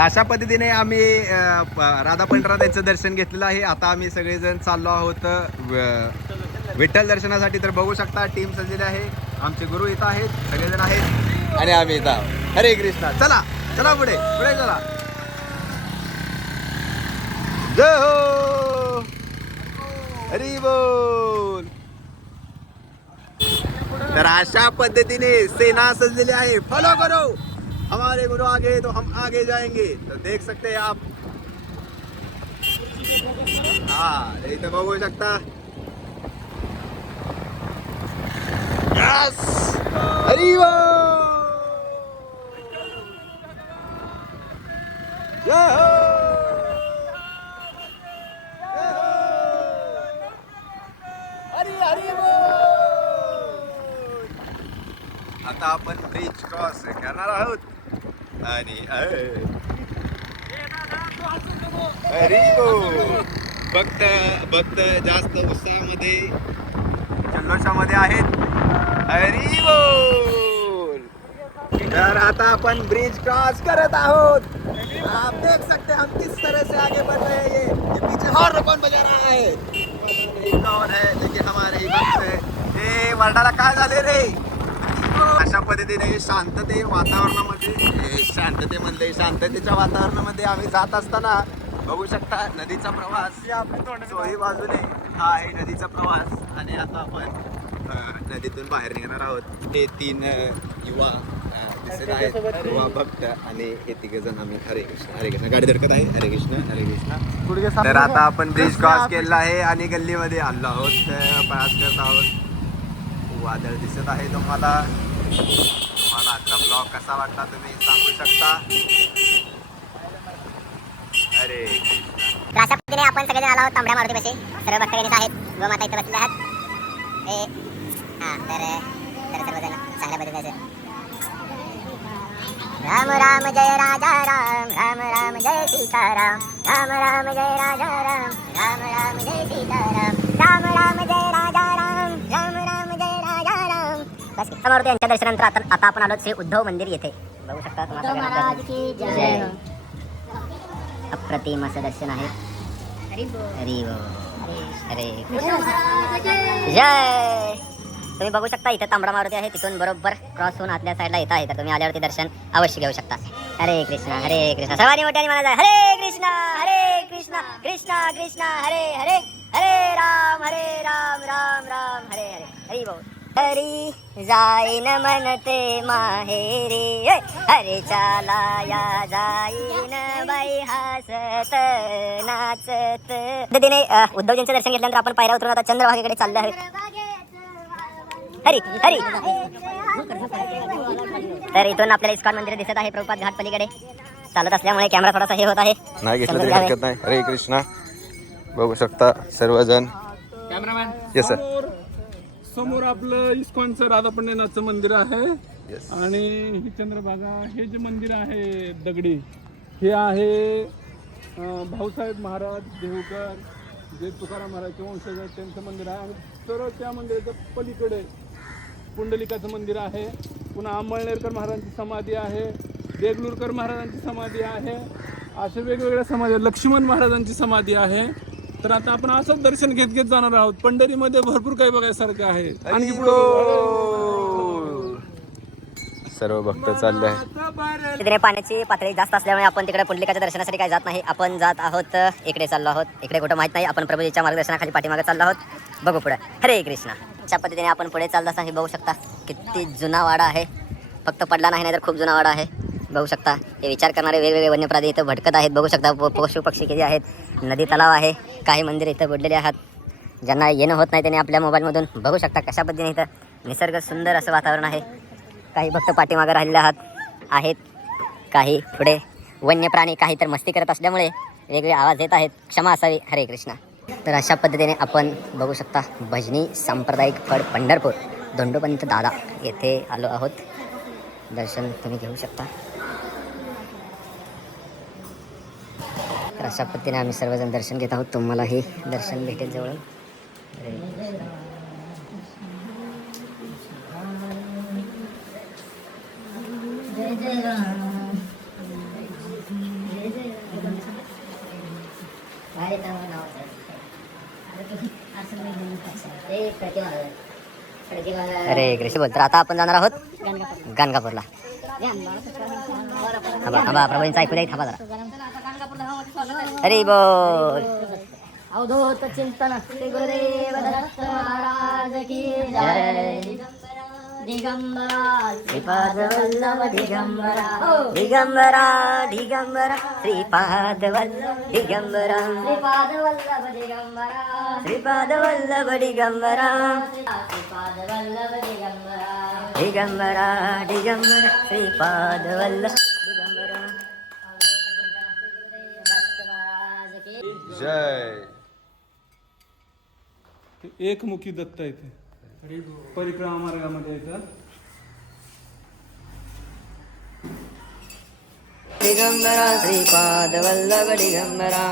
अशा पद्धतीने आम्ही राधा पंढरा यांचं दर्शन घेतलेलं आहे. आता आम्ही सगळेजण चाललो आहोत विठ्ठल दर्शनासाठी. तर बघू शकता टीम सजलेली आहे. आमचे गुरु इथं आहेत सगळेजण आहेत. आणि आम्ही इथं आहोत. हरे कृष्णा. चला चला पुढे पुढे चला. जय हो! हरी बोल! तर अशा पद्धतीने सेना सजलेली आहे. फॉलो करो! हमारे गुरु आगे तो हम आगे जाएँगे तो देख सकते हैं आप हा बघू शकता Yes! हरी बोल! जय हो! आता आपण ब्रिज क्रॉस करणार आहोत आणि अ- हरी बोल! भक्त भक्त जास्त उत्साहामध्ये जल्लोषामध्ये आहेत. हरी बोल तर आता आपण ब्रिज क्रॉस करत आहोत. आप देख सकते हम किस तरह से आगे बढ़ रहे हैं ये. पीछे हॉर्न कौन बजा रहा है? कौन है? देखिए हमारे भक्त हे। वर्डाला काय झाले रे अशा पद्धतीने शांतते वातावरणामध्ये शांततेमधले शांततेच्या वातावरणामध्ये आम्ही जात असताना बघू शकता नदीचा प्रवास. चोही बाजूने हा आहे नदीचा प्रवास. आणि आता आपण नदीतून बाहेर निघणार आहोत. हे तीन युवा दिसत आहेत. युवा भक्त आणि हे तिघ जण आम्ही हरे कृष्ण हरे कृष्ण. गाडी धडकत आहे. हरे कृष्ण हरे कृष्ण. तर आता आपण ब्रिज क्रॉस केलेला आहे आणि गल्लीमध्ये आलो आहोत. प्रवास करत आहोत. वादळ दिसत आहे तुम्हाला. तुम्हाला आजचा ब्लॉग कसा वाटला तुम्ही सांगू शकता? अरे अशा पद्धतीने आपण सगळेजण आलो आहोत तांबड्या मारुती पैसे सर्व भक्त गणित आहेत. व माता इथे बसलेले आहात. हे हां तर तर सर्वजण चांगल्या पद्धतीने राम राम जय राजा राम राम राम जय सीताराम. राम राम जय राजा राम. राम राम जय सीताराम. राम राम जय मारुती यांच्या दर्शनानंतर आता आता आपण आलो श्री उद्धव मंदिर येथे. बघू शकता तुम्हाला अप्रतिम असं दर्शन आहे. हरी जय. तुम्ही बघू शकता इथं तांबडा मारुती आहे तिथून बरोबर क्रॉस होऊन आतल्या साईडला येत आहे तर तुम्ही आल्यावरती दर्शन अवश्य घेऊ शकता. हरे कृष्णा हरे कृष्णा. सर्वांनी मोठ्याने म्हणायचं आहे, हरे कृष्णा हरे कृष्णा कृष्णा कृष्णा हरे हरे हरे राम हरे राम राम राम हरे हरे. हरी बोल. हरी जाईन म्हणते माहेरे हरे चाला या जाईन बाई हसत नाचत. अ, उद्धवजींचं दर्शन घेतल्यानंतर आपण पायऱ्या उतरून आता चंद्रभागेकडे चाललो आहे हरी हरी. तर इथून आपल्याला इस्कॉन मंदिर दिसत आहे प्रभुपाद घाट पलीकडे. चालत असल्यामुळे कॅमेरा थोडासा हे होत आहे. नाही घेतलं तरी. हरकत नाही. हरे कृष्णा. बघू शकता सर्वजण. कॅमेरामॅन येस सर समोर आपलं इस्कॉनचं राधापंडितनाथचं मंदिर आहे. Yes. आणि ही चंद्रभागा हे जे मंदिर आहे दगडी हे आहे अं, भाऊसाहेब महाराज देहूकर जे तुकाराम महाराजचे वंशज आहेत त्यांचं मंदिर आहे. आणि सरळ त्या मंदिराच्या पलीकडे पुंडलिकाचं मंदिर आहे. पुन्हा अंमळनेरकर महाराजांची समाधी आहे. देगलूरकर महाराजांची समाधी आहे. असे वेगवेगळ्या समाधी. लक्ष्मण महाराजांची समाधी आहे. तर आता आपण असंच दर्शन घेत घेत जाणार आहोत. पंढरीमध्ये भरपूर काही बघायसारखं आहे. आणखी पुढे सर्व भक्त चालले आहे तिकडे पाण्याची पातळी जास्त असल्यामुळे आपण तिकडे पुंडलिकाच्या दर्शनासाठी काय जात नाही. आपण जात आहोत इकडे चाललो आहोत. इकडे कुठं माहीत नाही. आपण प्रभूजीच्या मार्गदर्शनाखाली पाठीमागे चाललो आहोत. बघू पुढे. हरे कृष्णा. अशा पद्धतीने आपण पुढे चाललो असता हे बघू शकता. किती जुना वाडा आहे. फक्त पडला नाही तर खूप जुना वाडा आहे. बघू शकता. हे विचार करणारे वेगवेगळे वन्यप्राणी इथं भटकत आहेत. बघू शकता प- पशु पक्षी किती आहेत. नदी तलाव आहे. काही मंदिर इथं बुडलेले आहात. ज्यांना येणं होत नाही त्यांनी आपल्या मोबाईलमधून बघू शकता कशा पद्धतीने इथं निसर्ग सुंदर असं वातावरण आहे. काही भक्त पाठीमागे राहिलेले आहात. आहेत. काही पुढे वन्यप्राणी काही तर मस्ती करत असल्यामुळे वेगवेगळे आवाज येत आहेत. क्षमा असावी. हरे कृष्णा. तर अशा पद्धतीने आपण बघू शकता भजनी सांप्रदायिक फळ पंढरपूर दोंडोपंत दादा येथे आलो आहोत. दर्शन तुम्ही घेऊ शकता. तर अशा पद्धतीने आम्ही सर्वजण दर्शन घेत आहोत. तुम्हालाही दर्शन भेटेल जवळ अरे कृष्ण बोल. तर आता आपण जाणार आहोत गाणगापूरला. थांबा थांबा प्रभूंचा ऐकू थांबा जरा. अरे बोल अवधूत चिंतन श्री गुरुदेव दत्त महाराज की जय दिगंबरा श्रीपाद वल्लभ दिगंबरा दिगंबरा दिगंबरा श्रीपाद वल्लभ दिगंबरा श्रीपाद वल्लभ दिगंबरा श्रीपाद वल्लभ दिगंबरा श्रीपाद वल्लभ दिगंबरा दिगंबरा दिगंबरा श्रीपाद वल्लभ जय. जय एकमुखी दत्त आहे ते. परिक्रमा मार्गामध्ये येतं दिगंबरा श्रीपाद वल्लभ दिगंबरा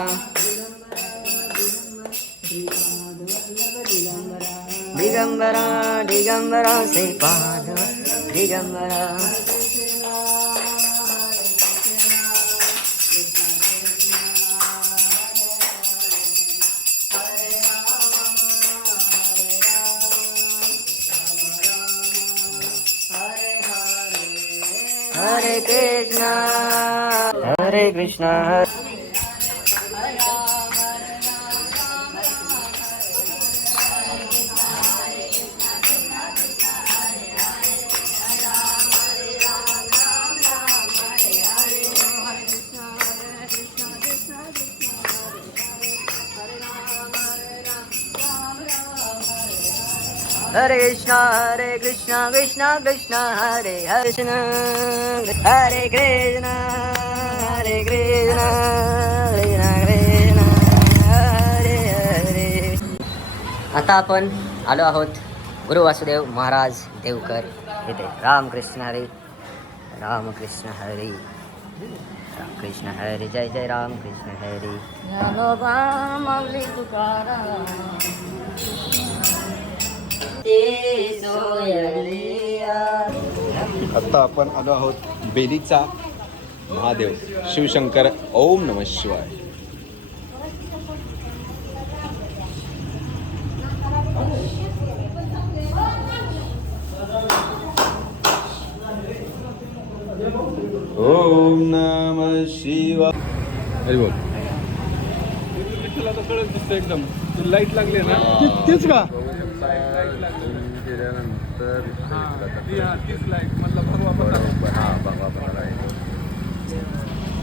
दिगंबरा दिगंबरा श्रीपाद दिगंबरा कृष्णा हरे कृष्णा हरे कृष्णा हरे कृष्णा कृष्णा कृष्णा हरे हरे कृष्ण हरे कृष्णा हरे कृष्णा कृष्णा कृष्णा हरे हरे। आता आपण आलो आहोत गुरु वासुदेव महाराज देवकर इथे. रामकृष्ण हरी. रामकृष्ण हरी. रामकृष्ण हरी. जय जय राम कृष्ण हरी आता आपण आलो आहोत बेलीचा महादेव. शिवशंकर ओम नम शिवाय. ओम नम शिवाय. अरे बोल. विठ्ठलाचं कळत दिसतं एकदम. लाइट लागली ना? तेच का? ती हा.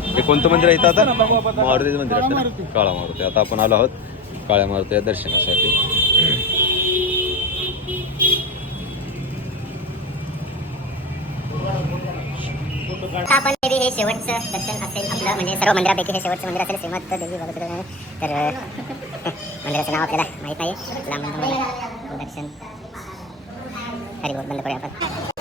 हे कोणतं मंदिर आहे इथं आता. मारुतीचं मंदिर काळा आहे? काळा मारुती आता आपण आलो आहोत काळ्या मारुती दर्शनासाठी आता आपण हे शेवटचं दर्शन असेल आपलं म्हणजे सर्व मंदिरापैकी हे शेवटचं मंदिर असेल श्रीमंत देवी बघत तर मंदिराचं नाव आपल्याला माहीत नाही लांब दर्शन हरी बोल बंद करूया आपण